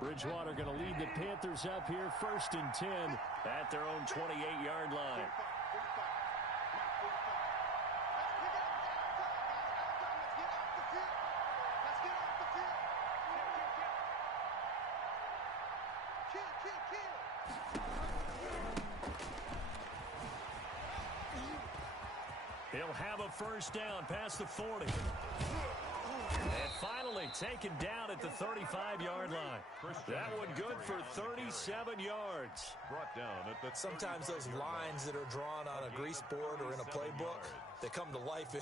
Bridgewater going to lead the Panthers up here 1st and 10 at their own 28-yard line. He'll have a first down past the 40. And finally taken down at the 35-yard line. That one good for 37 yards. Brought down at the Sometimes those lines that are drawn on a grease board or in a playbook, they come to life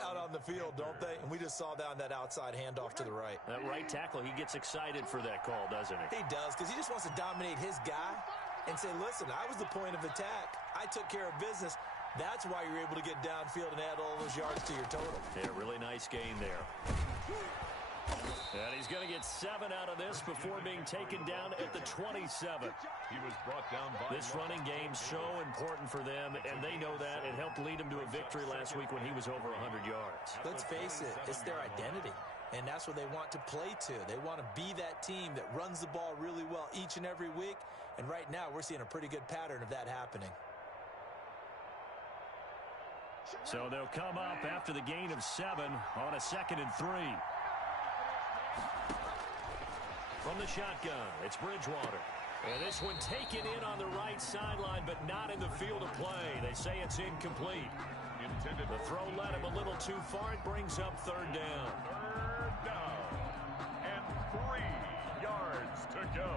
out on the field, don't they? And we just saw down that outside handoff to the right. That right tackle, he gets excited for that call, doesn't he? He does, because he just wants to dominate his guy and say, listen, I was the point of attack. I took care of business. That's why you're able to get downfield and add all those yards to your total. Yeah, really nice gain there. And he's going to get 7 out of this before being taken down at the 27. He was brought down by this running game's so important for them, and they know that. It helped lead him to a victory last week when he was over 100 yards. Let's face it, it's their identity, and that's what they want to play to. They want to be that team that runs the ball really well each and every week, and right now we're seeing a pretty good pattern of that happening. So they'll come up after the gain of 7 on a 2nd and 3. From the shotgun, it's Bridgewater. And this one taken in on the right sideline, but not in the field of play. They say it's incomplete. The throw led him a little too far. It brings up 3rd down. 3rd down. And 3 yards to go.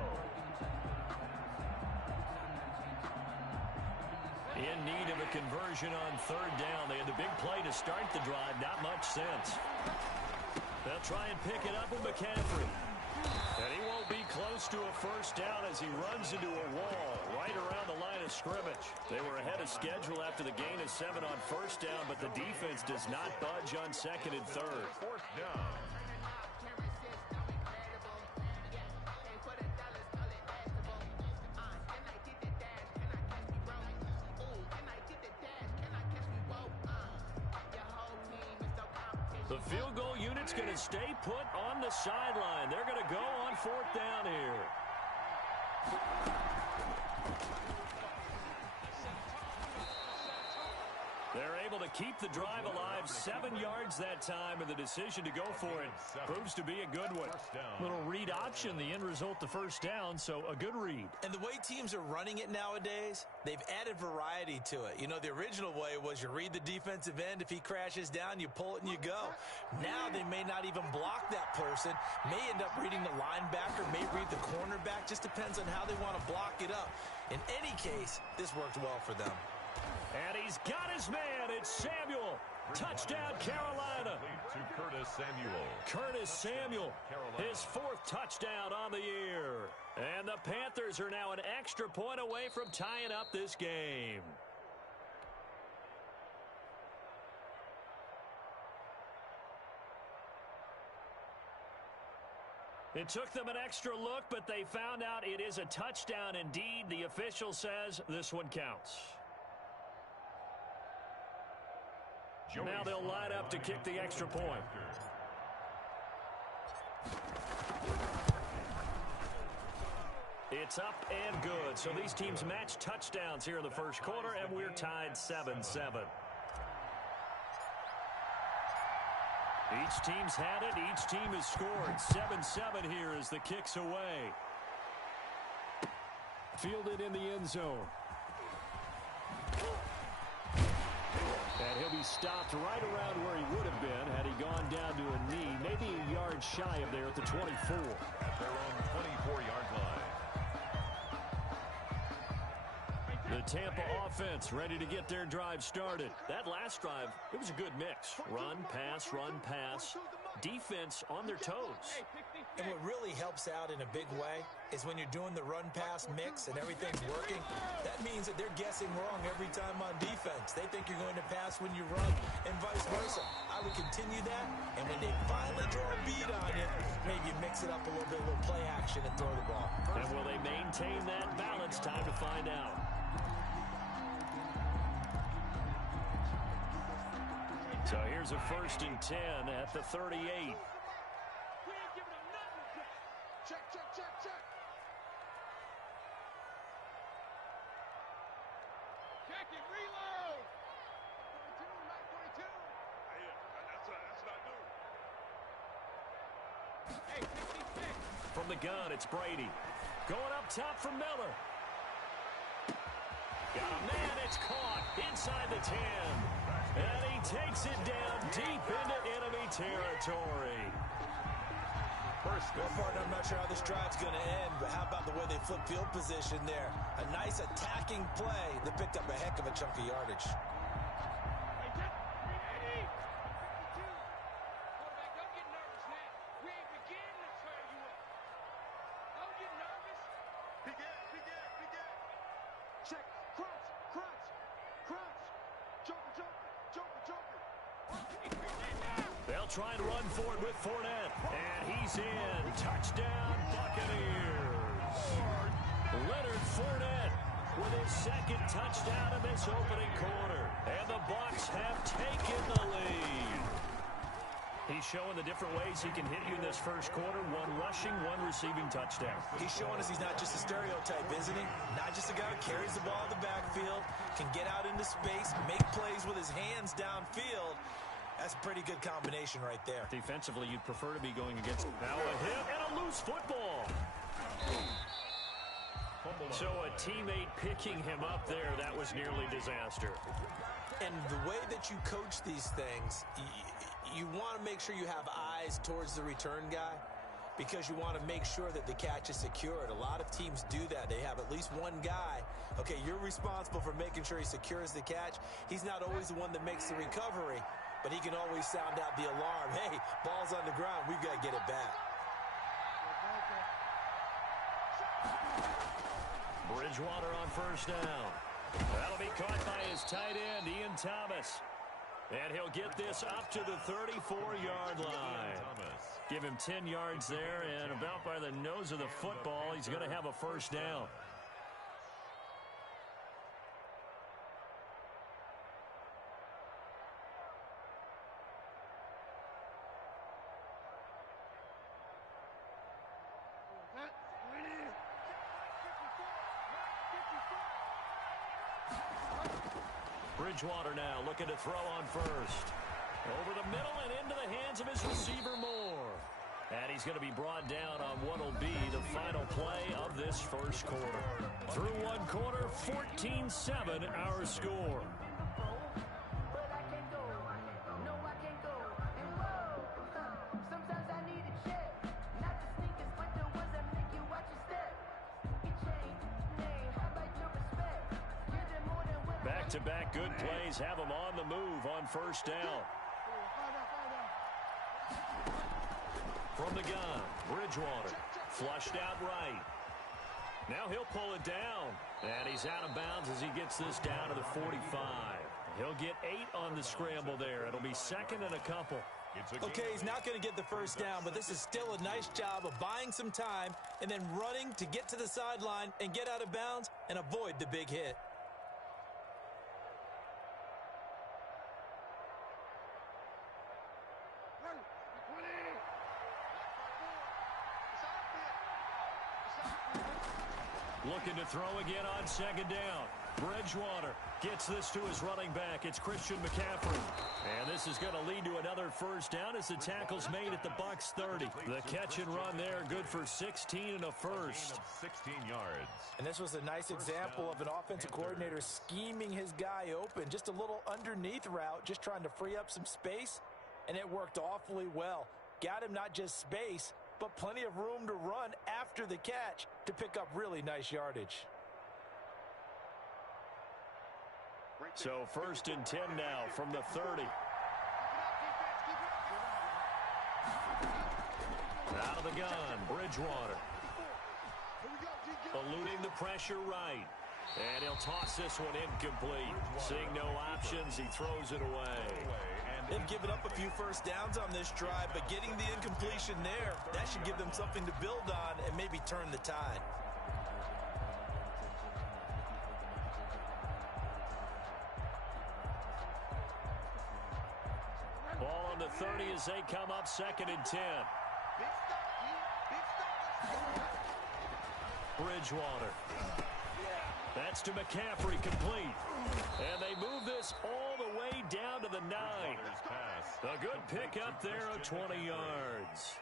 In need of a conversion on 3rd down. They had the big play to start the drive. Not much sense. They'll try and pick it up with McCaffrey. And he won't be close to a first down as he runs into a wall right around the line of scrimmage. They were ahead of schedule after the gain of 7 on 1st down, but the defense does not budge on 2nd and 3rd. 4th down. The field goal unit's going to stay put on the sideline. They're going to go on 4th down here. They're able to keep the drive alive. 7 yards that time, and the decision to go for it proves to be a good one. Little read option, the end result, the first down, so a good read. And the way teams are running it nowadays, they've added variety to it. You know, the original way was you read the defensive end. If he crashes down, you pull it and you go. Now they may not even block that person, may end up reading the linebacker, may read the cornerback. Just depends on how they want to block it up. In any case, this worked well for them. And he's got his man. It's Samuel. Touchdown, Carolina. To Curtis Samuel. Curtis Samuel, his 4th touchdown on the year. And the Panthers are now an extra point away from tying up this game. It took them an extra look, but they found out it is a touchdown indeed. The official says this one counts. Now they'll line up to kick the extra point. It's up and good. So these teams match touchdowns here in the first quarter, and we're tied 7-7. Each team's had it. Each team has scored. 7-7 here as the kick's away. Fielded in the end zone. And he'll be stopped right around where he would have been had he gone down to a knee, maybe a yard shy of there at the 24. At their own 24-yard line. The Tampa offense ready to get their drive started. That last drive, it was a good mix. Run, pass, defense on their toes. And what really helps out in a big way is when you're doing the run-pass mix and everything's working, that means that they're guessing wrong every time on defense. They think you're going to pass when you run and vice versa. I would continue that, and when they finally draw a beat on you, maybe you mix it up a little bit, a little play action and throw the ball. And will they maintain that balance? Time to find out. So here's a 1st and 10 at the 38. Check. from the gun, it's Brady. Going up top for Miller. Got a man, it's caught inside the 10. And he takes it down deep into enemy territory. Well, partner, I'm not sure how this drive's going to end, but how about the way they flip field position there? A nice attacking play that picked up a heck of a chunk of yardage. They'll try and run for it with Fournette. And he's in. Touchdown, Buccaneers. Leonard Fournette with his second touchdown in this opening quarter. And the Bucs have taken the lead. He's showing the different ways he can hit you in this first quarter. One rushing, one receiving touchdown. He's showing us he's not just a stereotype, isn't he? Not just a guy who carries the ball in the backfield, can get out into space, make plays with his hands downfield. That's a pretty good combination right there. Defensively, you'd prefer to be going against now a hit and a loose football. So a teammate picking him up there, that was nearly disaster. And the way that you coach these things, you want to make sure you have eyes towards the return guy because you want to make sure that the catch is secured. A lot of teams do that. They have at least one guy. Okay, you're responsible for making sure he secures the catch. He's not always the one that makes the recovery, but he can always sound out the alarm. Hey, ball's on the ground. We've got to get it back. Bridgewater on first down. That'll be caught by his tight end, Ian Thomas. And he'll get this up to the 34-yard line. Give him 10 yards there, and about by the nose of the football, he's going to have a first down. Bridgewater now looking to throw on first. Over the middle and into the hands of his receiver Moore. And he's going to be brought down on what will be the final play of this first quarter. Through one quarter, 14-7 our score. Back-to-back good plays have him on the move on first down. From the gun, Bridgewater flushed out right. Now he'll pull it down, and he's out of bounds as he gets this down to the 45. He'll get 8 on the scramble there. It'll be second and a couple. Okay, he's not going to get the first down, but this is still a nice job of buying some time and then running to get to the sideline and get out of bounds and avoid the big hit. Looking to throw again on second down. Bridgewater gets this to his running back. It's Christian McCaffrey. And this is going to lead to another first down as the tackle's made at the Bucs 30. The catch and run there, good for 16 and a first. 16 yards. And this was a nice example of an offensive coordinator scheming his guy open. Just a little underneath route, just trying to free up some space. And it worked awfully well. Got him not just space, but plenty of room to run after the catch to pick up really nice yardage. So first and 10 now from the 30. Out of the gun, Bridgewater. Eluding the pressure right. And he'll toss this one incomplete. Seeing no options, he throws it away. They've given up a few first downs on this drive, but getting the incompletion there, that should give them something to build on and maybe turn the tide. Ball on the 30 as they come up second and 10. Bridgewater. That's to McCaffrey, complete. And they move this all the way down to the 9. A good pick up there of 20 yards.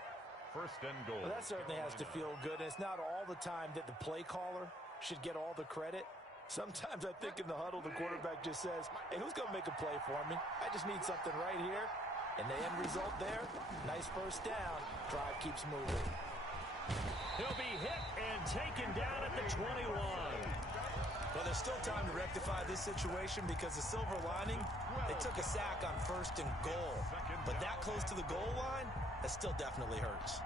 First and goal. Well, that certainly has to feel good, and it's not all the time that the play caller should get all the credit. Sometimes I think in the huddle, the quarterback just says, hey, who's going to make a play for me? I just need something right here. And the end result there, nice first down. Drive keeps moving. He'll be hit and taken down at the 21. Well, there's still time to rectify this situation because the silver lining, they took a sack on first and goal. But that close to the goal line, that still definitely hurts.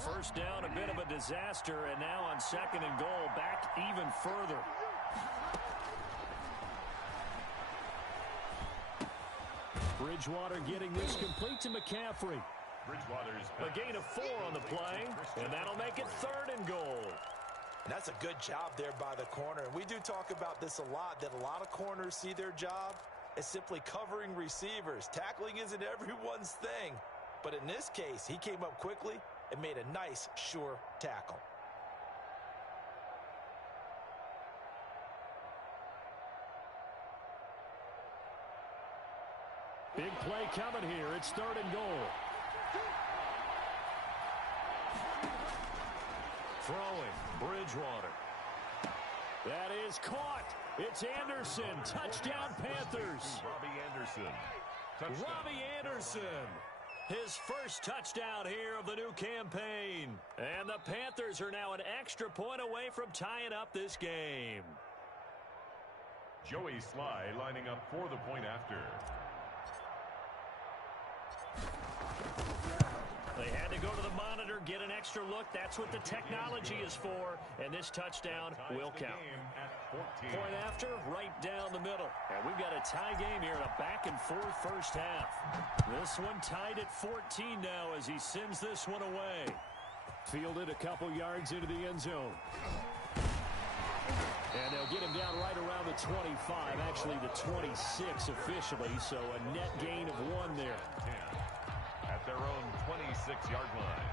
First down, a bit of a disaster, and now on second and goal, back even further. Bridgewater getting this complete to McCaffrey. Bridgewater's A gain of 4 on the play, and that'll make it third and goal. And that's a good job there by the corner. And we do talk about this a lot, that a lot of corners see their job as simply covering receivers. Tackling isn't everyone's thing. But in this case, he came up quickly and made a nice, sure tackle. Big play coming here. It's third and goal. Throwing, Bridgewater. That is caught. It's Anderson. Touchdown, Panthers. Robbie Anderson. Touchdown. Robbie Anderson. His first touchdown here of the new campaign. And the Panthers are now an extra point away from tying up this game. Joey Sly lining up for the point after. They had to go to the monitor, get an extra look. That's what the technology is for. And this touchdown will count. Point after, right down the middle. And we've got a tie game here in a back-and-forth first half. This one tied at 14 now as he sends this one away. Fielded a couple yards into the end zone. And they'll get him down right around the 25, actually the 26 officially, so a net gain of 1 there. At their own 26-yard line.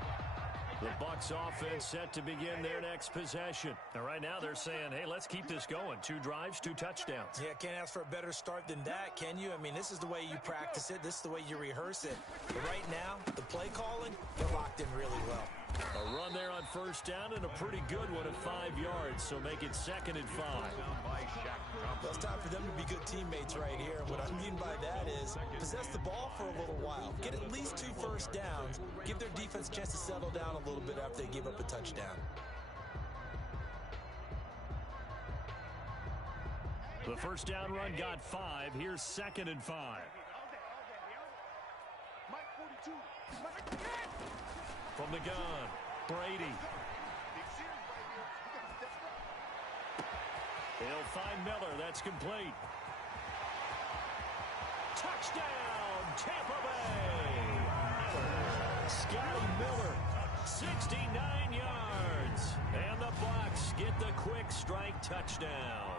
The Bucs offense set to begin their next possession. And right now they're saying, hey, let's keep this going. 2 drives, 2 touchdowns. Yeah, can't ask for a better start than that, can you? I mean, this is the way you practice it. This is the way you rehearse it. But right now, the play calling, they're locked in really well. A run there on first down and a pretty good one at 5 yards, so make it second and 5. Well, it's time for them to be good teammates right here. And what I mean by that is possess the ball for a little while. Get at least 2 first downs. Give their defense a chance to settle down a little bit after they give up a touchdown. The first down run got 5. Here's second and 5. From the gun, Brady. He'll find Miller. That's complete. Touchdown, Tampa Bay. Scotty Miller, 69 yards. And the Bucs get the quick strike touchdown.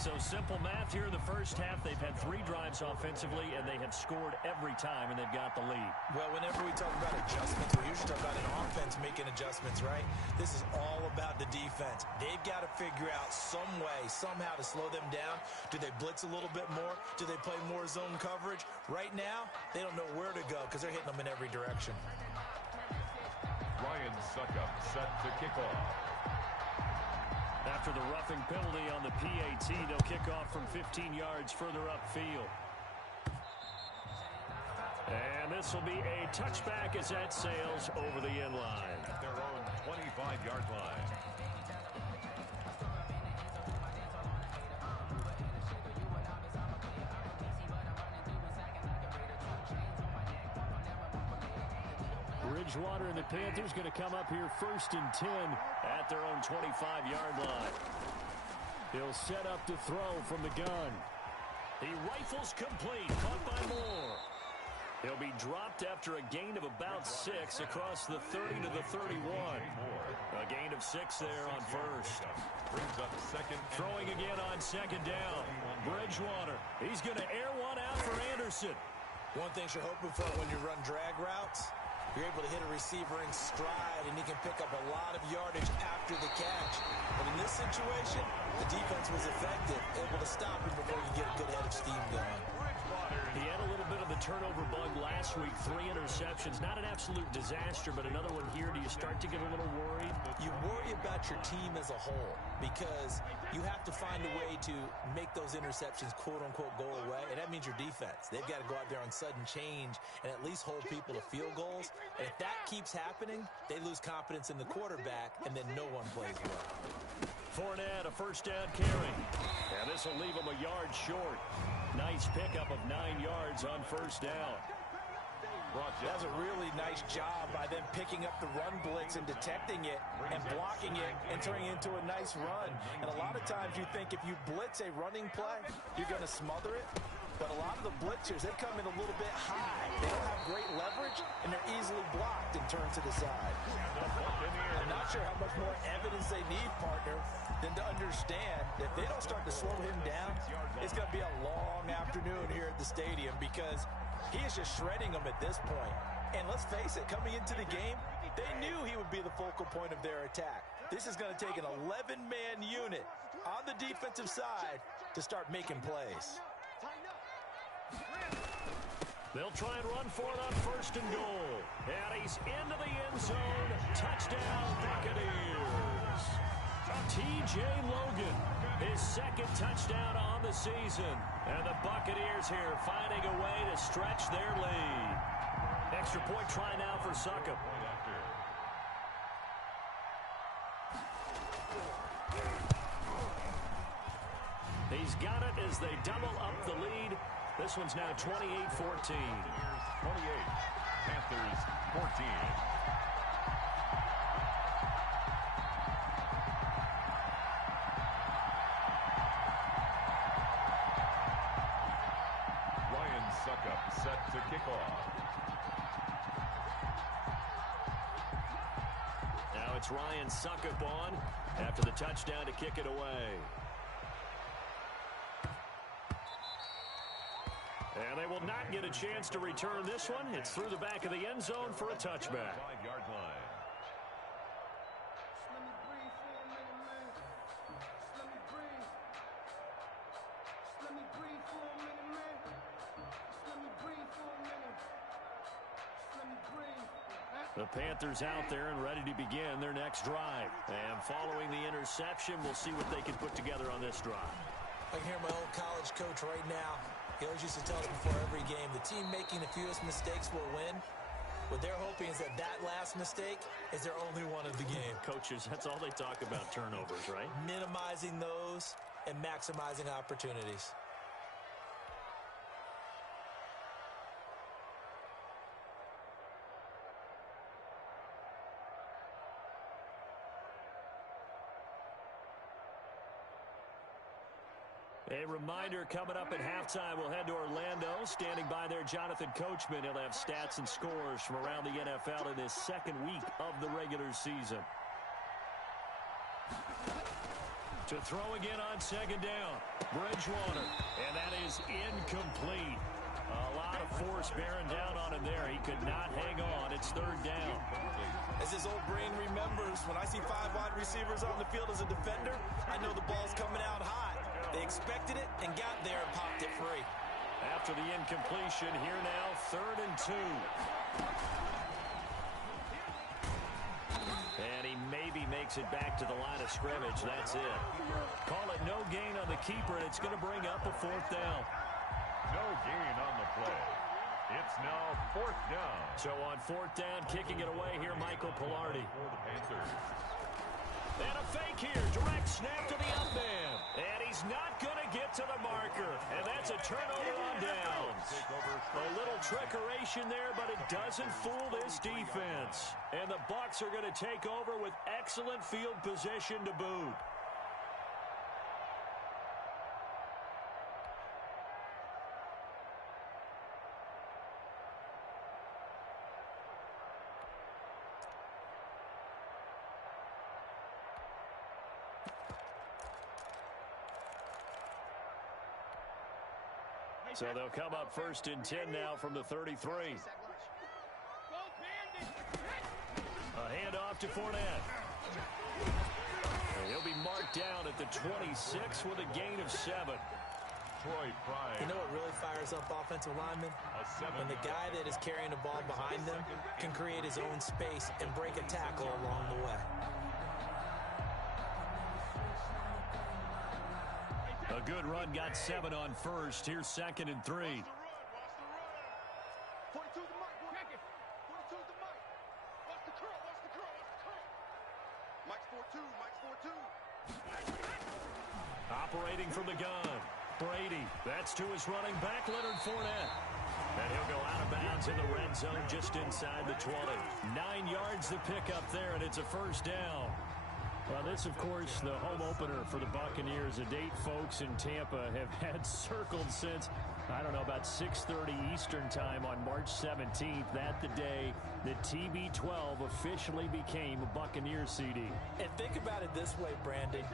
So simple math here in the first half. They've had 3 drives offensively, and they have scored every time, and they've got the lead. Well, whenever we talk about adjustments, we usually talk about an offense making adjustments, right? This is all about the defense. They've got to figure out some way, somehow to slow them down. Do they blitz a little bit more? Do they play more zone coverage? Right now, they don't know where to go because they're hitting them in every direction. Ryan Suckup set to kick off. After the roughing penalty on the PAT, they'll kick off from 15 yards further upfield. And this will be a touchback as that sails over the end line. At their own 25-yard line. Bridgewater and the Panthers going to come up here first and 10 at their own 25-yard line. He'll set up to throw from the gun. He rifles complete, caught by Moore. He'll be dropped after a gain of about 6 across the 30 to the 31. A gain of 6 there on first. Brings up second. Throwing again on second down. Bridgewater. He's going to air one out for Anderson. One thing you're hoping for when you run drag routes, You're able to hit a receiver in stride, and he can pick up a lot of yardage after the catch. But in this situation, the defense was effective, able to stop him before you get a good head of steam going. He had a little bit of the turnover bug last week, 3 interceptions. Not an absolute disaster, but another one here. Do you start to get a little worried? You worry about your team as a whole because you have to find a way to make those interceptions, quote-unquote, go away, and that means your defense. They've got to go out there on sudden change and at least hold people to field goals. And if that keeps happening, they lose confidence in the quarterback, and then no one plays well. Fournette, a first down carry. And this will leave him a yard short. Nice pickup of 9 yards on first down. That's a really nice job by them picking up the run blitz and detecting it and blocking it and turning it into a nice run. And a lot of times you think if you blitz a running play, you're going to smother it. But a lot of the blitzers, they come in a little bit high. They don't have great leverage, and they're easily blocked and turned to the side. I'm not sure how much more evidence they need, partner, than to understand that if they don't start to slow him down, it's going to be a long afternoon here at the stadium because he is just shredding them at this point. And let's face it, coming into the game, they knew he would be the focal point of their attack. This is going to take an 11-man unit on the defensive side to start making plays. They'll try and run for it on first and goal. And he's into the end zone. Touchdown, Buccaneers. T.J. Logan, his second touchdown on the season. And the Buccaneers here finding a way to stretch their lead. Extra point try now for Succop. He's got it as they double up the lead. This one's now 28-14. 28. Panthers 14. Ryan Succop set to kick off. Now it's Ryan Succop on after the touchdown to kick it away. And they will not get a chance to return this one. It's through the back of the end zone for a touchback. 5-yard line. The Panthers out there and ready to begin their next drive. And following the interception, we'll see what they can put together on this drive. I can hear my old college coach right now. He always used to tell us before every game, the team making the fewest mistakes will win. What they're hoping is that that last mistake is their only one of the game. Coaches, that's all they talk about, turnovers, right? Minimizing those and maximizing opportunities. A reminder coming up at halftime, we'll head to Orlando. Standing by there, Jonathan Coachman. He'll have stats and scores from around the NFL in his second week of the regular season. To throw again on second down, Bridgewater. And that is incomplete. A lot of force bearing down on him there. He could not hang on. It's third down. As his old brain remembers, when I see 5 wide receivers on the field as a defender, I know the ball's coming out hot. They expected it and got there and popped it free. After the incompletion, here now, 3rd and 2. And he maybe makes it back to the line of scrimmage. That's it. Call it no gain on the keeper, and it's going to bring up a 4th down. No gain on the play. It's now 4th down. So on 4th down, kicking it away here, Michael Pilardi. For the Panthers. And a fake here. Direct snap to the up man. And he's not going to get to the marker. And that's a turnover on downs. A little trickeration there, but it doesn't fool this defense. And the Bucs are going to take over with excellent field position to boot. So they'll come up 1st and 10 now from the 33. to Fournette. And he'll be marked down at the 26 with a gain of 7. You know what really fires up offensive linemen? When the guy that is carrying the ball behind them can create his own space and break a tackle along the way. A good run got 7 on first. Here's 2nd and 3. Operating from the gun. Brady. That's to his running back, Leonard Fournette. And he'll go out of bounds in the red zone just inside the 20. 9 yards to pick up there, and it's a first down. Well, this, of course, the home opener for the Buccaneers, a date folks in Tampa have had circled since, I don't know, about 6:30 Eastern time on March 17th. That the day that TB12 officially became a Buccaneers CD. And think about it this way, Brandon.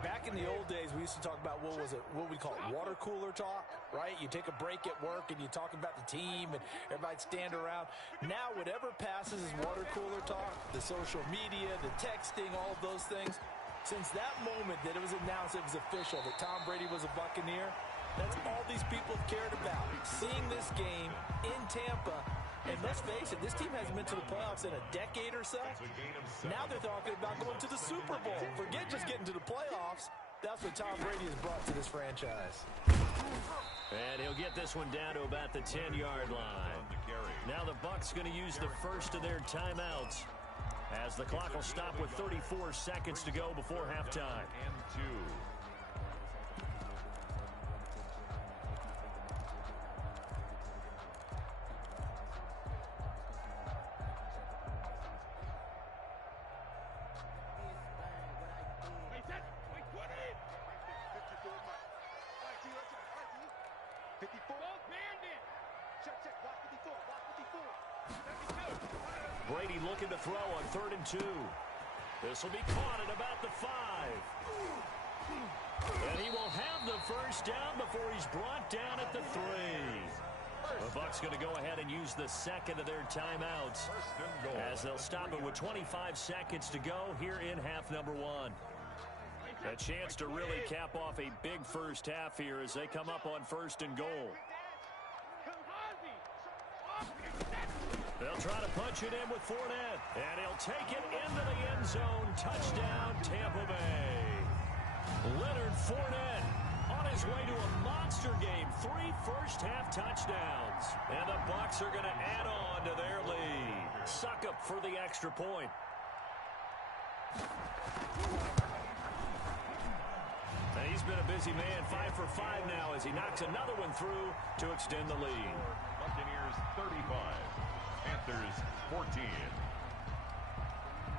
Back in the old days, we used to talk about what we call water cooler talk, right? You take a break at work and you talk about the team and everybody'd stand around. Now, whatever passes is water cooler talk, the social media, the texting, all of those things. Since that moment that it was announced it was official that Tom Brady was a Buccaneer, that's all these people have cared about. Seeing this game in Tampa. And let's face it, this team hasn't been to the playoffs in a decade or so. Now they're talking about going to the Super Bowl. Forget just getting to the playoffs. That's what Tom Brady has brought to this franchise. And he'll get this one down to about the 10-yard line. Now the Bucs going to use the first of their timeouts as the clock will stop with 34 seconds to go before halftime. Brady looking to throw on 3rd and 2. This will be caught at about the 5. And he will have the first down before he's brought down at the 3. The Bucs going to go ahead and use the second of their timeouts as they'll stop it with 25 seconds to go here in half number 1. A chance to really cap off a big first half here as they come up on 1st and goal. They'll try to punch it in with Fournette, and he'll take it into the end zone. Touchdown, Tampa Bay. Leonard Fournette on his way to a monster game. 3 first-half touchdowns. And the Bucs are going to add on to their lead. Suckup for the extra point. And he's been a busy man, 5 for 5 now as he knocks another one through to extend the lead. Buccaneers 35. Panthers 14.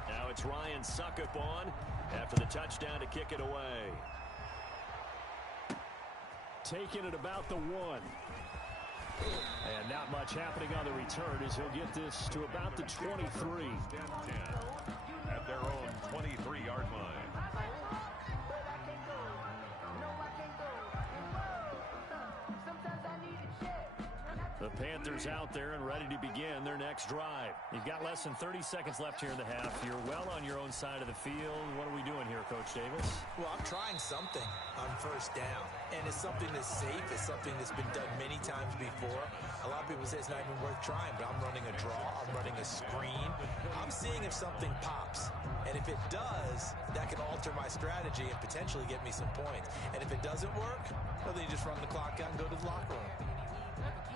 Now it's Ryan Suckup on after the touchdown to kick it away. Taking it about the 1. And not much happening on the return as he'll get this to about the 23. At their own 23-yard line. The Panthers out there and ready to begin their next drive. You've got less than 30 seconds left here in the half. You're well on your own side of the field. What are we doing here, Coach Davis? Well, I'm trying something on 1st down. And it's something that's safe. It's something that's been done many times before. A lot of people say it's not even worth trying, but I'm running a draw. I'm running a screen. I'm seeing if something pops. And if it does, that can alter my strategy and potentially get me some points. And if it doesn't work, well, then you just run the clock out and go to the locker room.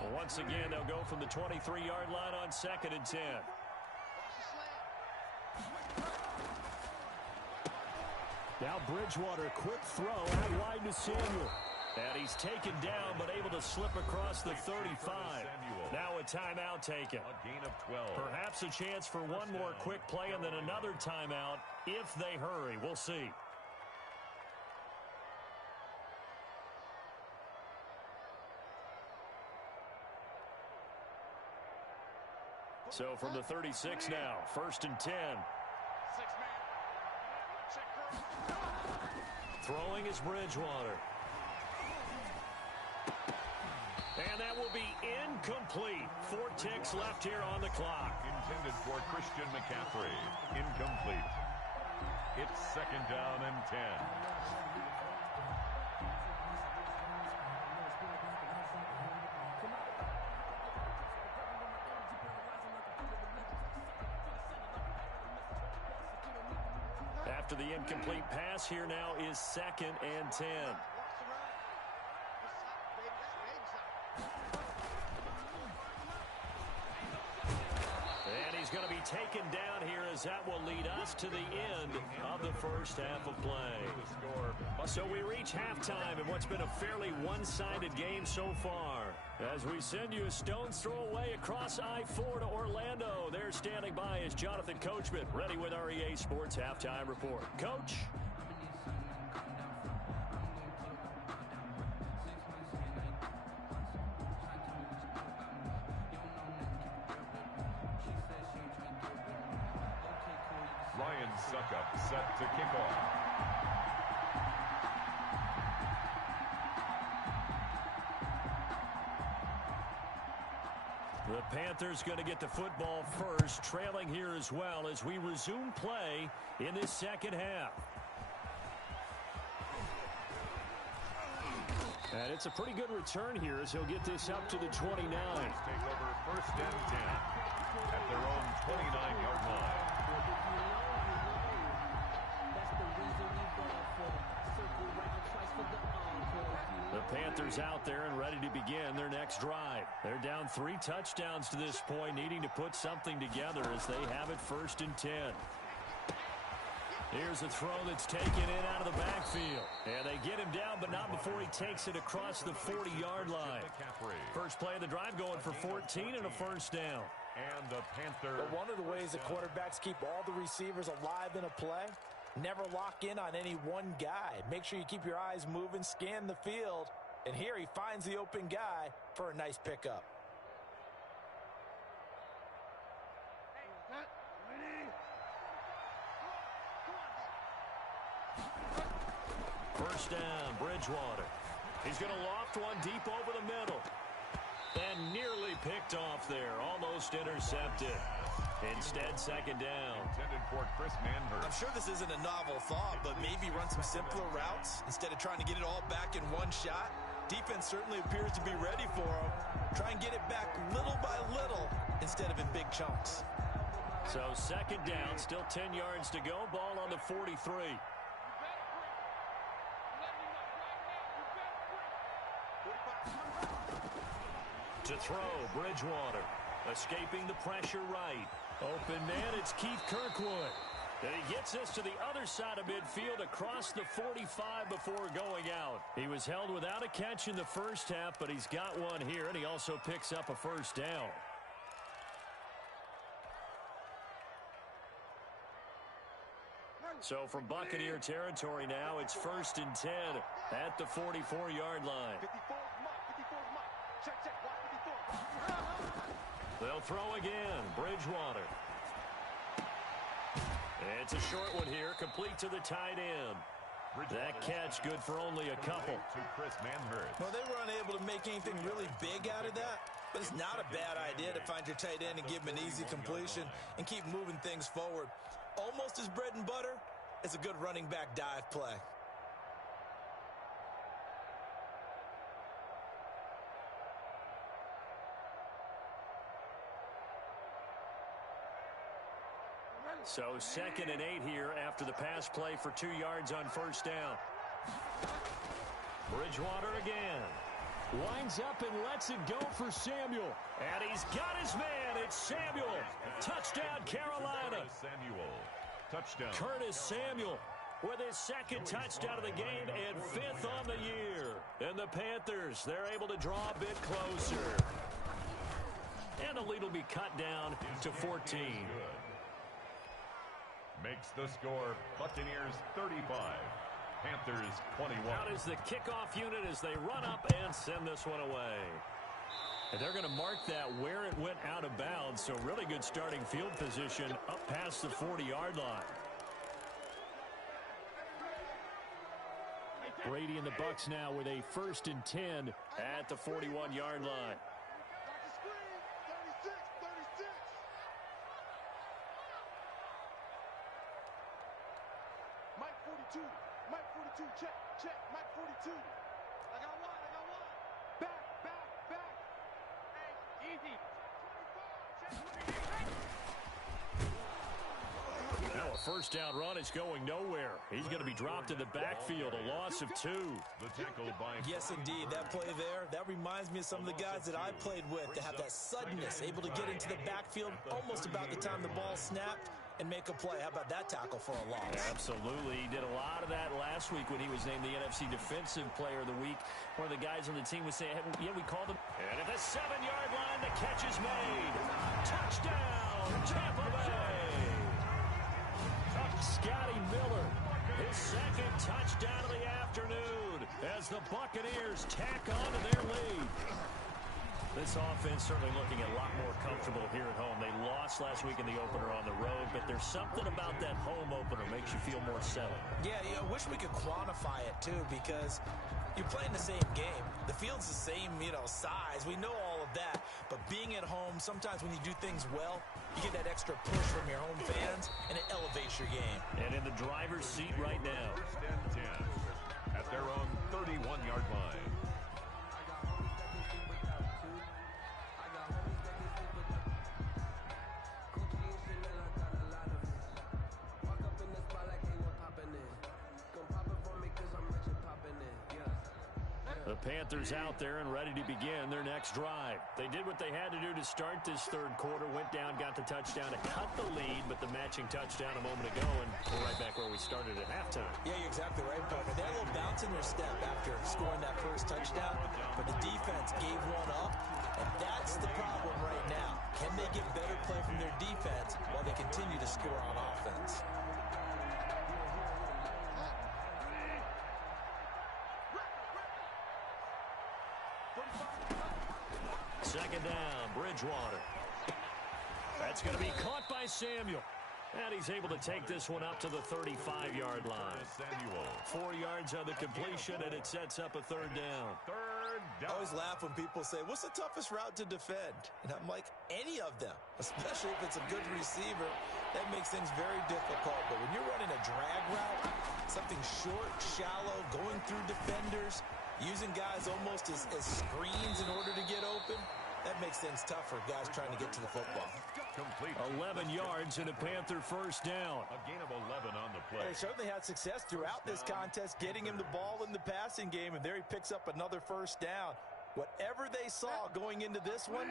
Well, once again, they'll go from the 23-yard line on 2nd and 10. Now Bridgewater, quick throw out wide to Samuel. And he's taken down, but able to slip across the 35. Now a timeout taken. A gain of 12. Perhaps a chance for one more quick play and then another timeout if they hurry. We'll see. So from the 36 now, 1st and 10. Throwing is Bridgewater. And that will be incomplete. 4 ticks left here on the clock. Intended for Christian McCaffrey. Incomplete. It's 2nd down and 10. After the incomplete pass, here now is 2nd and 10. And he's going to be taken down here as that will lead us to the end of the first half of play. So we reach halftime in what's been a fairly one-sided game so far. As we send you a stone's throw away across I-4 to Orlando. There standing by is Jonathan Coachman, ready with our EA Sports Halftime Report. Coach? Ryan Suckup set to kick off. The Panthers going to get the football first, trailing here as well as we resume play in this second half. And it's a pretty good return here as he'll get this up to the 29. Take over 1st and 10 at their own 29-yard line. The Panthers out there and ready to begin their next drive. They're down 3 touchdowns to this point, needing to put something together as they have it 1st and 10. Here's a throw that's taken in out of the backfield. And they get him down, but not before he takes it across the 40-yard line. First play of the drive going for 14 and a 1st down. And the Panthers. But one of the ways the quarterbacks keep all the receivers alive in a play, never lock in on any one guy. Make sure you keep your eyes moving, scan the field. And here he finds the open guy for a nice pickup. First down, Bridgewater. He's going to loft one deep over the middle. And nearly picked off there. Almost intercepted. Instead, 2nd down. Intended for Chris Manhurst. I'm sure this isn't a novel thought, but maybe run some simpler routes instead of trying to get it all back in one shot. Defense certainly appears to be ready for him. Try and get it back little by little instead of in big chunks. So 2nd down, still 10 yards to go. Ball on the 43. To throw, Bridgewater. Escaping the pressure right. Open man, it's Keith Kirkwood. And he gets us to the other side of midfield across the 45 before going out. He was held without a catch in the first half, but he's got one here, and he also picks up a 1st down. So from Buccaneer territory now, it's 1st and 10 at the 44-yard line. They'll throw again. Bridgewater. It's a short one here, complete to the tight end. That catch good for only a couple. To Chris Manhurst. Well, they were unable to make anything really big out of that, but it's not a bad idea to find your tight end and give him an easy completion and keep moving things forward. Almost as bread and butter as a good running back dive play. So 2nd and 8 here after the pass play for 2 yards on 1st down. Bridgewater again. Winds up and lets it go for Samuel. And he's got his man. It's Samuel. Touchdown, Carolina. Samuel. Touchdown. Curtis Samuel with his 2nd touchdown of the game and 5th on the year. And the Panthers, they're able to draw a bit closer. And the lead will be cut down to 14. Makes the score Buccaneers 35, Panthers 21. Out is the kickoff unit as they run up and send this one away. And they're going to mark that where it went out of bounds, so really good starting field position up past the 40-yard line. Brady and the Bucs now with a 1st and 10 at the 41-yard line. Mike 42, Mike 42, check, Mike 42. I got one. Back. Hey, easy. 25, Now a 1st down run is going nowhere. He's going to be dropped in the backfield, a loss of 2. The tackle by... Yes, indeed. That play there, that reminds me of some of the guys that I played with that have that suddenness, able to get into the backfield almost about the time the ball snapped and make a play. How about that tackle for a loss? Absolutely. He did a lot of that last week when he was named the NFC Defensive Player of the Week. One of the guys on the team was saying, yeah, we called him. And at the 7-yard line, the catch is made. Touchdown, Tampa Bay. Scotty Miller, his 2nd touchdown of the afternoon as the Buccaneers tack on to their lead. This offense certainly looking a lot more comfortable here at home. They lost last week in the opener on the road, but there's something about that home opener makes you feel more settled. Yeah, I wish we could quantify it, too, because you're playing the same game. The field's the same, size. We know all of that. But being at home, sometimes when you do things well, you get that extra push from your home fans, and it elevates your game. And in the driver's seat right now. 1st and 10 at their own 31-yard line. The Panthers out there and ready to begin their next drive. They did what they had to do to start this 3rd quarter, went down, got the touchdown to cut the lead, but the matching touchdown a moment ago, and we're right back where we started at halftime. Yeah, you're exactly right, partner. They had a little bounce in their step after scoring that 1st touchdown, but the defense gave one up, and that's the problem right now. Can they get better play from their defense while they continue to score on offense? 2nd down, Bridgewater. That's going to be caught by Samuel. And he's able to take this one up to the 35-yard line. 4 yards on the completion, and it sets up a 3rd down. 3rd down. I always laugh when people say, what's the toughest route to defend? And I'm like, any of them, especially if it's a good receiver. That makes things very difficult. But when you're running a drag route, something short, shallow, going through defenders, using guys almost as screens in order to get open, that makes things tough for guys trying to get to the football. Complete. 11 yards and a Panther 1st down. A gain of 11 on the play. They certainly had success throughout this contest, getting him the ball in the passing game, and there he picks up another 1st down. Whatever they saw going into this one,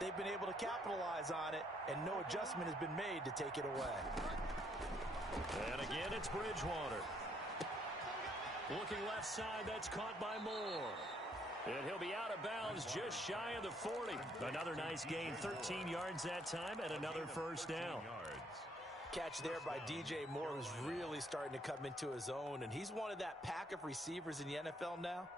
they've been able to capitalize on it, and no adjustment has been made to take it away. And again, it's Bridgewater. Looking left side, that's caught by Moore. And he'll be out of bounds just shy of the 40. Another nice gain, 13 yards that time, and another 1st down. Catch there by DJ Moore, who's really starting to come into his own, and he's one of that pack of receivers in the NFL now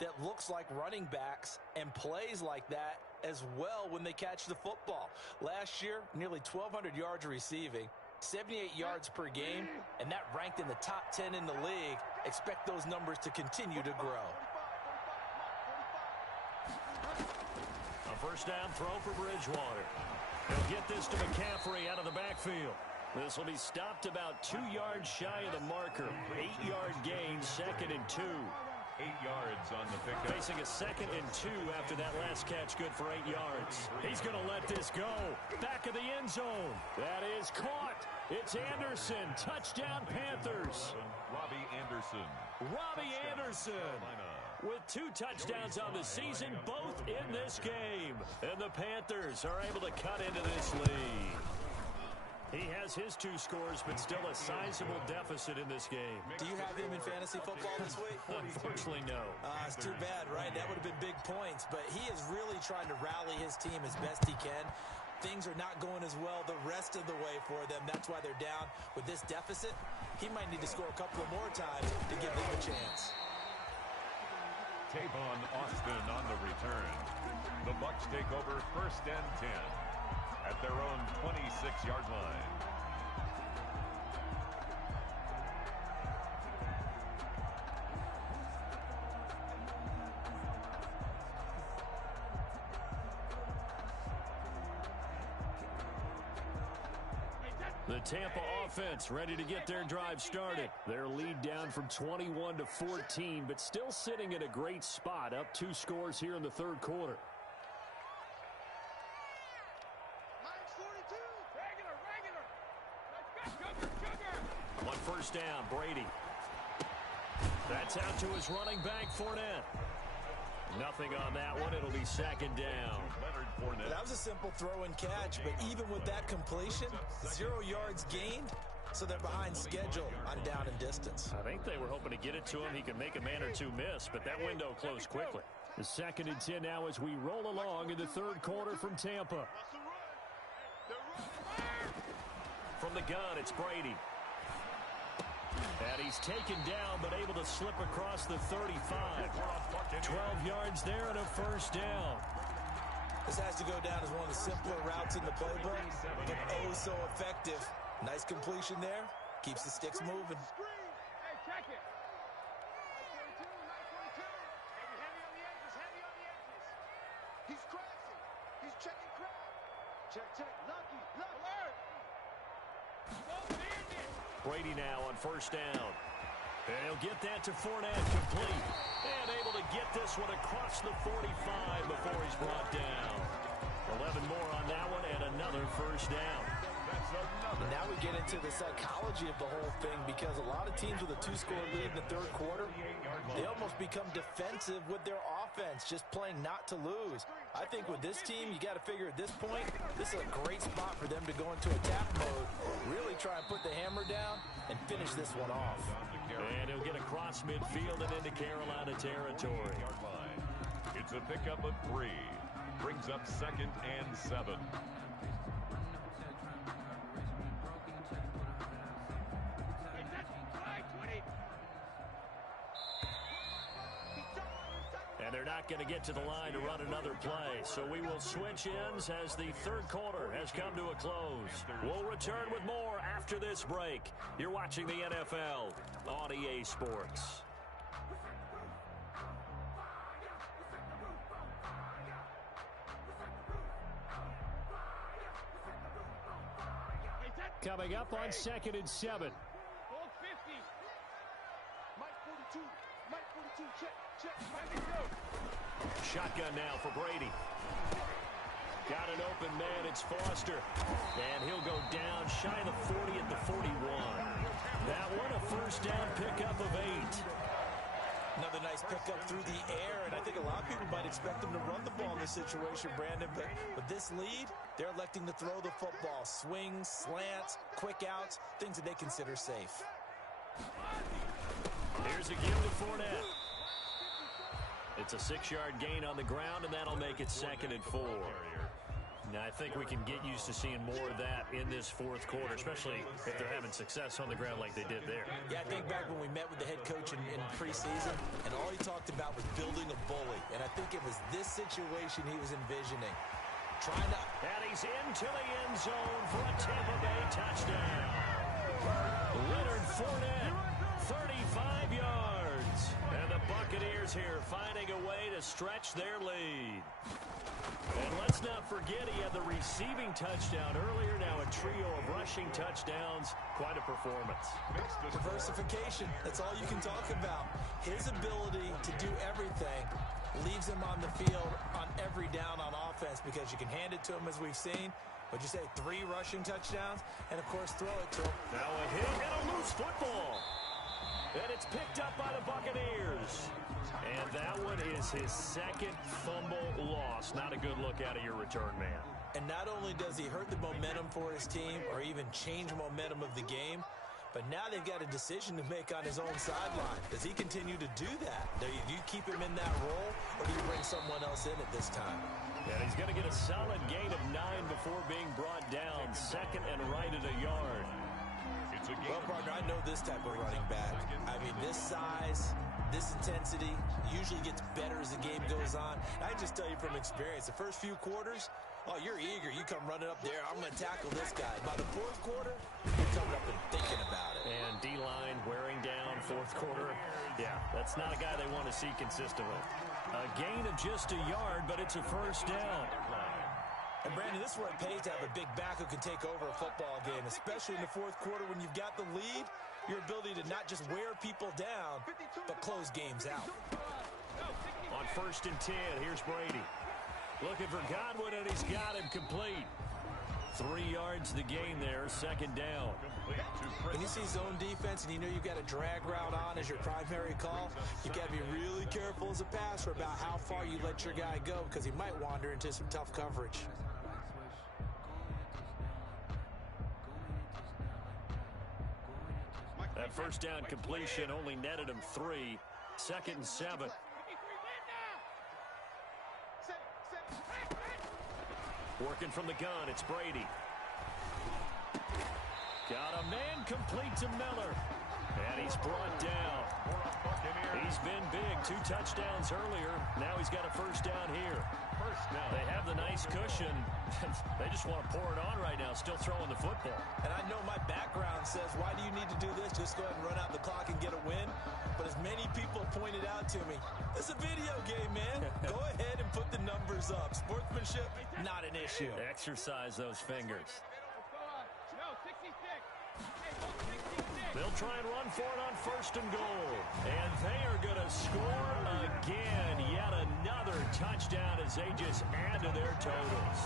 that looks like running backs and plays like that as well when they catch the football. Last year, nearly 1,200 yards receiving, 78 yards per game, and that ranked in the top 10 in the league. Expect those numbers to continue to grow. A 1st down throw for Bridgewater. He'll get this to McCaffrey out of the backfield. This will be stopped about 2 yards shy of the marker. 8-yard gain, 2nd and 2. 8 yards on the pickup. Facing a 2nd and 2 after that last catch, good for 8 yards. He's going to let this go. Back of the end zone. That is caught. It's Anderson. Touchdown, Panthers. Robbie Anderson. Robbie Anderson with 2 touchdowns on the season, both in this game. And the Panthers are able to cut into this lead. He has his 2 scores, but still a sizable deficit in this game. Do you have him in fantasy football this week? Unfortunately, no. It's too bad, right? That would have been big points, but he is really trying to rally his team as best he can. Things are not going as well the rest of the way for them. That's why they're down with this deficit. He might need to score a couple of more times to give them a chance. Tavon Austin on the return. The Bucs take over 1st and 10 at their own 26-yard line. The Tampa offense ready to get their drive started. Their lead down from 21 to 14, but still sitting in a great spot, up 2 scores here in the third quarter. One first down, Brady. That's out to his running back, Fournette. Nothing on that one. It'll be second down. That was a simple throw and catch, but even with that completion, 0 yards gained, so they're behind schedule on down and distance. I think they were hoping to get it to him. He could make a man or two miss, but that window closed quickly. The 2nd and 10 now as we roll along in the third quarter from Tampa. From the gun, it's Brady. And he's taken down, but able to slip across the 35. 12 yards there and a first down. This has to go down as one of the simpler routes in the playbook, but oh so effective. Nice completion there. Keeps the sticks moving. Hey, check it. 942. Heavy on the edges. He's crashing. He's checking crowd. Check. Lucky. Alert. Brady now on first down. And he'll get that to Fournette, complete. And able to get this one across the 45 before he's brought down. 11 more on that one and another first down. Now we get into the psychology of the whole thing, because a lot of teams with a 2-score lead in the third quarter, they almost become defensive with their offense, just playing not to lose. I think with this team, you got to figure at this point, this is a great spot for them to go into attack mode, really try and put the hammer down and finish this one off. And he'll get across midfield and into Carolina territory. It's a pickup of 3. Brings up 2nd and 7. And they're not going to get to the line to run another play. So we will switch ends as the third quarter has come to a close. We'll return with more after this break. You're watching the NFL on EA Sports. Coming up on 2nd and 7. Hold 50. Mike 42, check. Shotgun now for Brady. Got an open man, it's Foster. And he'll go down shy of the 40 at the 41. That one a first down pickup of 8. Another nice pickup through the air, and I think a lot of people might expect them to run the ball in this situation, Brandon, but with this lead, they're electing to throw the football. Swings, slants, quick outs, things that they consider safe. Here's a give to Fournette. It's a 6-yard gain on the ground, and that'll make it 2nd and 4. Now, I think we can get used to seeing more of that in this fourth quarter, especially if they're having success on the ground like they did there. Yeah, I think back when we met with the head coach in preseason, and all he talked about was building a bully. And I think it was this situation he was envisioning. And he's into the end zone for a Tampa Bay touchdown. Leonard Fournette, 35 yards. And the Buccaneers here finding a way to stretch their lead. And let's not forget he had the receiving touchdown earlier. Now a trio of rushing touchdowns. Quite a performance. Diversification. That's all you can talk about. His ability to do everything leaves him on the field on every down on offense, because you can hand it to him as we've seen. What'd you say, 3 rushing touchdowns? And, of course, throw it to him. Now a hit and a loose football. And it's picked up by the Buccaneers. And that one is his 2nd fumble loss. Not a good look out of your return man. And not only does he hurt the momentum for his team or even change momentum of the game, but now they've got a decision to make on his own sideline. Does he continue to do that? Do you keep him in that role, or do you bring someone else in at this time? And he's going to get a solid gain of 9 before being brought down. 2nd and right at a yard. Well, partner, I know this type of running back. I mean, this size, this intensity usually gets better as the game goes on. I just tell you from experience, the first few quarters, oh, you're eager. You come running up there. I'm going to tackle this guy. By the fourth quarter, you're coming up and thinking about it. And D-line wearing down fourth quarter. Yeah, that's not a guy they want to see consistently. A gain of just a yard, but it's a first down. And, Brandon, this is where it pays to have a big back who can take over a football game, especially in the fourth quarter when you've got the lead, your ability to not just wear people down, but close games out. On 1st and 10, here's Brady. Looking for Godwin, and he's got him complete. 3 yards the gain there, 2nd down. When you see zone defense and you know you've got a drag route on as your primary call, you've got to be really careful as a passer about how far you let your guy go because he might wander into some tough coverage. That 1st down completion only netted him 3. 2nd and 7. Working from the gun, it's Brady. Got a man complete to Miller. And he's brought down. He's been big. 2 touchdowns earlier. Now he's got a 1st down here. They have the nice cushion. They just want to pour it on right now, still throwing the football. And I know my background says, why do you need to do this? Just go ahead and run out the clock and get a win. But as many people pointed out to me, it's a video game, man. Go ahead and put the numbers up. Sportsmanship, not an issue. Exercise those fingers. They'll try and run for it on 1st and goal. And they are going to score again. Yet another touchdown as they just add to their totals.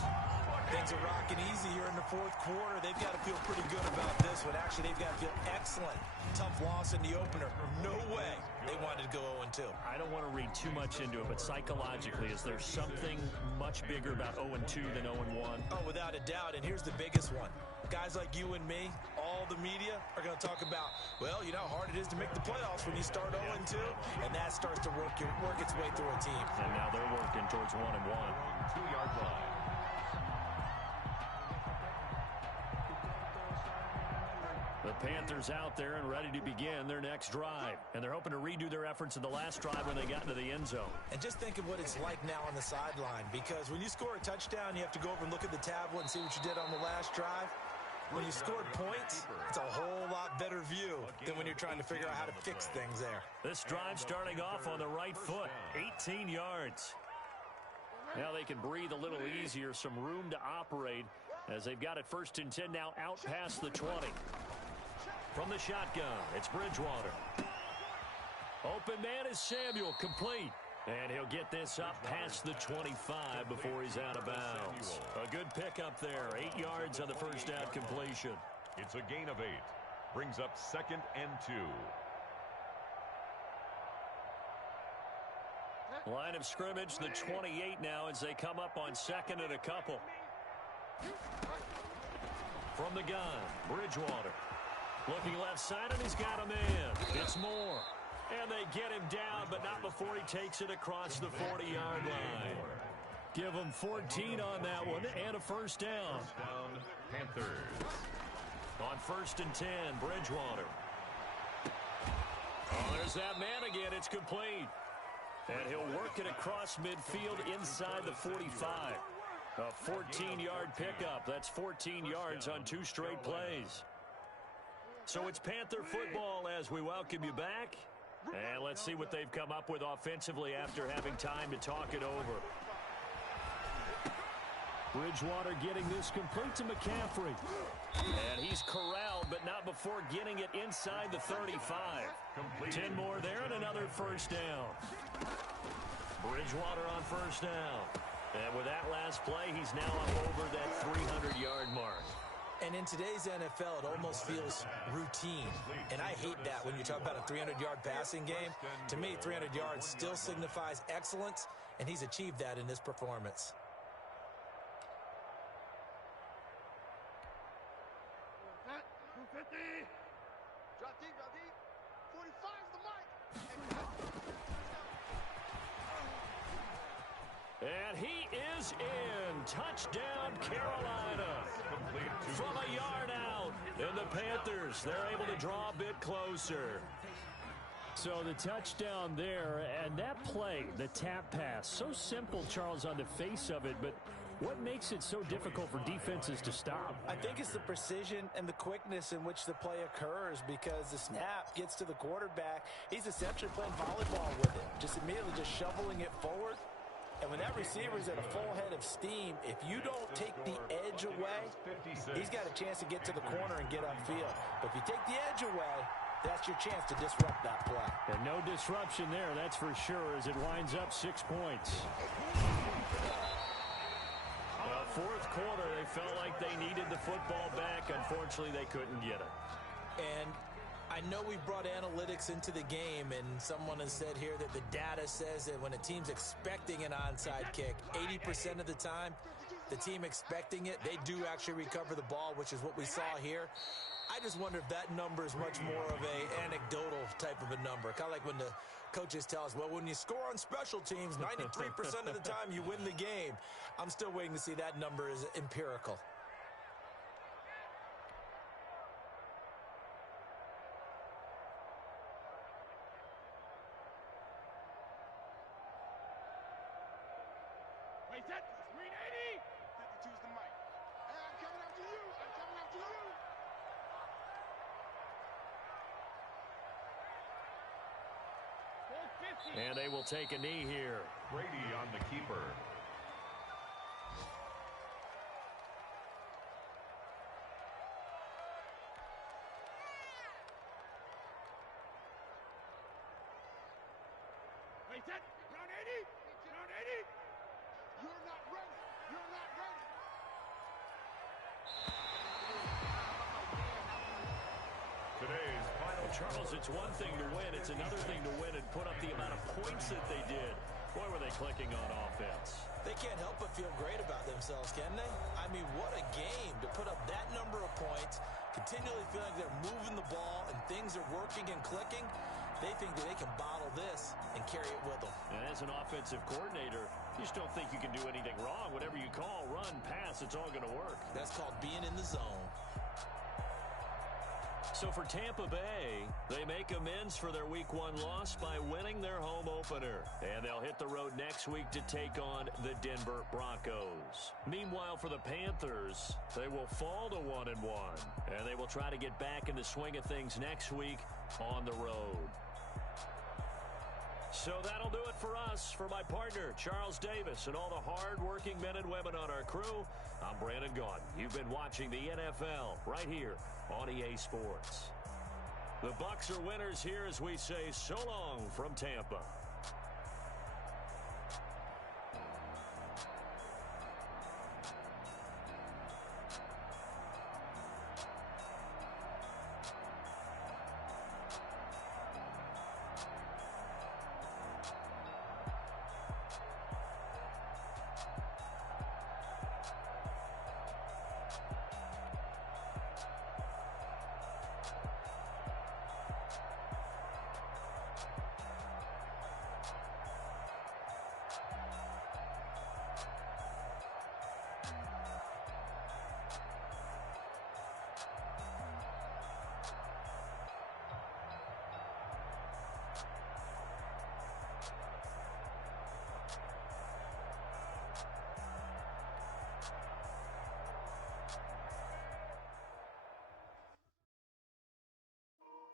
Things are rocking easy here in the fourth quarter. They've got to feel pretty good about this one. Actually, they've got to feel excellent. Tough loss in the opener. No way they wanted to go 0-2. I don't want to read too much into it, but psychologically, is there something much bigger about 0-2 than 0-1? Oh, without a doubt. And here's the biggest one. Guys like you and me, all the media, are going to talk about, well, you know how hard it is to make the playoffs when you start 0-2, and that starts to work its way through a team. And now they're working towards 1-1. 2-yard line. The Panthers out there and ready to begin their next drive. And they're hoping to redo their efforts in the last drive when they got into the end zone. And just think of what it's like now on the sideline, because when you score a touchdown, you have to go over and look at the tablet and see what you did on the last drive. When you scored points, it's a whole lot better view than when you're trying to figure out how to fix things there. This drive starting off on the right foot, 18 yards. Now they can breathe a little easier, some room to operate as they've got it 1st and 10 now out past the 20. From the shotgun, it's Bridgewater. Open man is Samuel, complete. And he'll get this up past the 25 before he's out of bounds. A good pickup there, 8 yards on the 1st down completion. It's a gain of 8. Brings up 2nd and 2. Line of scrimmage, the 28 now as they come up on 2nd and a couple. From the gun, Bridgewater. Looking left side, and he's got a man. It's Moore. And they get him down, but not before he takes it across the 40-yard line. Give him 14 on that one and a 1st down. First down, Panthers. On 1st and 10, Bridgewater. Oh, there's that man again. It's complete. And he'll work it across midfield inside the 45. A 14-yard pickup. That's 14 yards on 2 straight plays. So it's Panther football as we welcome you back. And let's see what they've come up with offensively after having time to talk it over. Bridgewater getting this complete to McCaffrey. And he's corralled, but not before getting it inside the 35. 10 more there and another 1st down. Bridgewater on 1st down. And with that last play, he's now up over that 300-yard mark. And in today's NFL, it almost feels routine. And I hate that when you talk about a 300-yard passing game. To me, 300 yards still signifies excellence, and he's achieved that in this performance. Drop deep, 45's the mic. And he is in. Touchdown, Carolina. From a yard out. And the Panthers, they're able to draw a bit closer. So the touchdown there, and that play, the tap pass, so simple, Charles, on the face of it, but what makes it so difficult for defenses to stop? I think it's the precision and the quickness in which the play occurs, because the snap gets to the quarterback. He's essentially playing volleyball with it, just immediately just shoveling it forward. And when that receiver's at a full head of steam, if you don't take the edge away, he's got a chance to get to the corner and get upfield. But if you take the edge away, that's your chance to disrupt that play. And no disruption there, that's for sure, as it winds up 6 points. Well, fourth quarter, they felt like they needed the football back. Unfortunately, they couldn't get it. And I know we brought analytics into the game, and someone has said here that the data says that when a team's expecting an onside kick, 80% of the time, the team expecting it, they do actually recover the ball, which is what we saw here. I just wonder if that number is much more of a anecdotal type of a number. Kind of like when the coaches tell us, well, when you score on special teams, 93% of the time you win the game. I'm still waiting to see that number is empirical. Wait, that 380. 52's the mic. Hey, I'm coming after you. I'm coming after you. And they will take a knee here. Brady on the keeper. Wait, that ground 80. Ground 80. You're not ready. You're not ready. Today's final. Charles, it's one thing to win. It's another thing to win and put up the amount of points that they did. Boy, were they clicking on offense. They can't help but feel great about themselves, can they? I mean, what a game to put up that number of points, continually feel like they're moving the ball and things are working and clicking. They think that they can bottle this and carry it with them. And as an offensive coordinator, you just don't think you can do anything wrong. Whatever you call, run, pass, it's all going to work. That's called being in the zone. So for Tampa Bay, they make amends for their Week 1 loss by winning their home opener. And they'll hit the road next week to take on the Denver Broncos. Meanwhile, for the Panthers, they will fall to 1-1. And they will try to get back in the swing of things next week on the road. So that'll do it for us. For my partner, Charles Davis, and all the hard-working men and women on our crew, I'm Brandon Gaudin. You've been watching the NFL right here on EA Sports. The Bucs are winners here as we say so long from Tampa.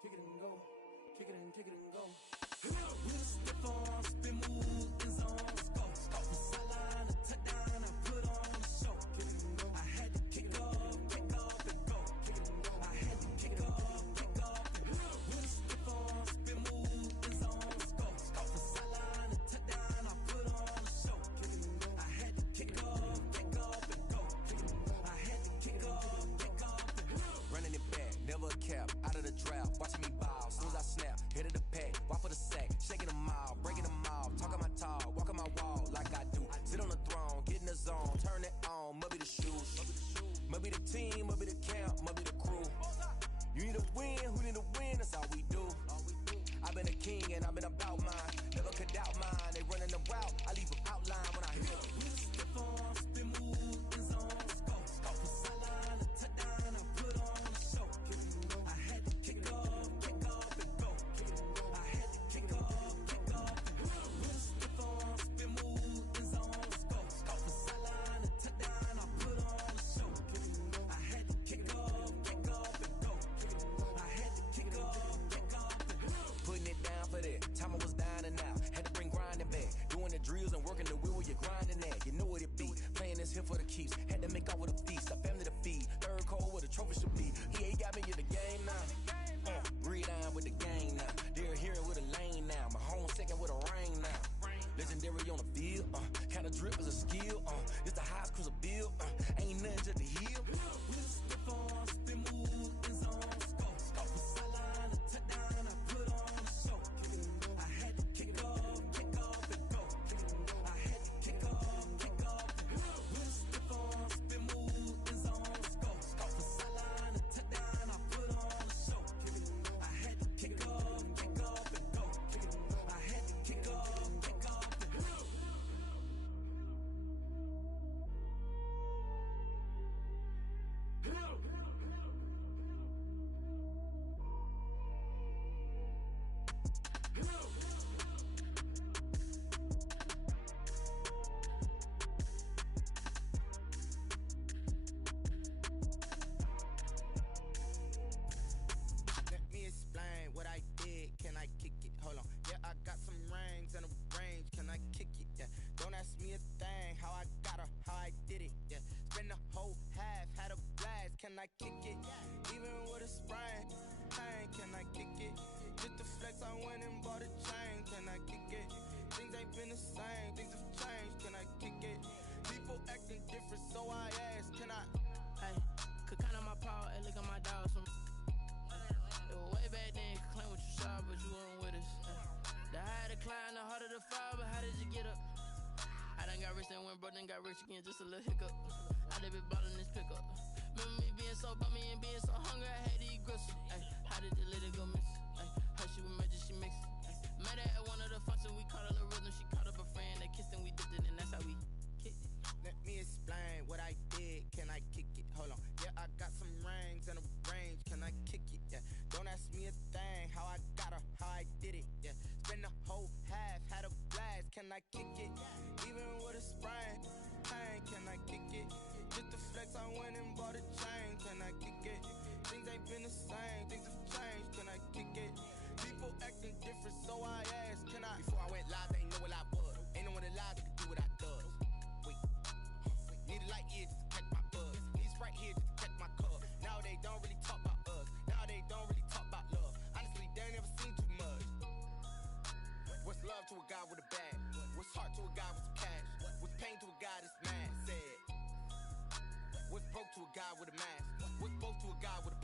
Kick it and go, kick it and go. We'll step on, spin, move, in zone, let's go. Stop the sideline, a touchdown, I put on a show. Kick it and go. I had to kick off and go. Kick it and go. I had to kick off and go. We'll step on, spin, move, in zone, let's go. Stop the sideline, a touchdown, I put on a show. Kick it and go. I had to kick off and go. Kick it and go. I had to kick off and go. Running it back, never a cap, out of the drought, watching me ball. Soon as I snap, hit of the pack, walk for the sack, shaking them all, breaking them all, talking my talk, walking my wall like I do. Sit on the throne, get in the zone, turn it on, must be the shoes, must be the team, must be the camp, must be the crew. You need a win, who need a win, that's all we do. I've been a king and I've been about mine, never could doubt mine. They running the route, I leave them outline when I hear it. We step on, spin, move, in zone, let's go. Stop the sideline, a touchdown, I put on a show. I had to kick off and go. I had to kick off and go. We'll step on, spin, move, in zone, let's go. Stop the sideline, a touchdown, I put on a show. I had to kick off and go. I had to kick off and go. Putting it down for that. Time I was down and out. Had to bring grinding back. Doing the drills and working the wheel where you grind. here for the keeps. Had to make out with a feast, a family to feed. Third cold where the trophy should be. EA got me in the game now. Breathe down with the gang now. They're here with a lane now. My home second with a rain now. Legendary on the field. Kinda drip is a skill. It's the highest cruiser bill. Ain't nothing to the heel. We'll step on, spin move in zone. Go from sideline to touchdown. I put on a show. I had to kick off and go. I had to kick off and go. We'll step on, spin move in zone. Go from sideline to touchdown. I put on a show. I had to kick off and go. I had to kick off and go. Let me explain what I did. Can I kick it? Hold on. Yeah, I got some rings and a range. Can I kick it? Yeah. Don't ask me a thing. How I got her, how I did it. Yeah. Spend the whole half, had a blast. Can I kick it? Even with a sprain. Pain, can I kick it? Just the flex, I went and bought a chain. Can I kick it? Things ain't been the same. Things have changed. Can I kick it? People acting different, so I ask. Can I? Hey, could count on my power, and look at my dog. Some way back then, could claim what you saw, but you weren't with us. The higher the climb, the harder the fall, but how did you get up? I done got rich, then went broke, then got rich again, just a little hiccup. I done been ballin' this pickup. Remember me being so bummy and being so hungry, I had to eat gristle. Ay, how did the lady go miss? Ay, how she was magic, she mixed. Met her at one of the functions, we caught a little rhythm, she caught up a friend, they kissed and we dipped it, and that's how we kicked it. Let me explain what I did. Can I kick it? Hold on. Yeah, I got some rings and a range. Can I kick it? Yeah. Don't ask me a thing. How I got her, how I did it. Yeah. Spend the whole half, had a blast. Can I kick it? Even with a sprain. Pain, can I kick it? Just the flex, I went and bought a chain. Can I kick it? Things ain't been the same. Things have changed. Can I kick it? People acting different, so I asked. Can I? Before I went live, they know what I was. Ain't no one alive that could do what I does. Need a light ear just to catch my buzz. Need Sprite here just to catch my cup. Now they don't really talk about us. Now they don't really talk about love. Honestly, they ain't never seen too much. What's love to a guy with a bag? What's heart to a guy with some cash? What's pain to a guy that's mad? Said. What's broke to a guy with a mask? What's both to a guy with a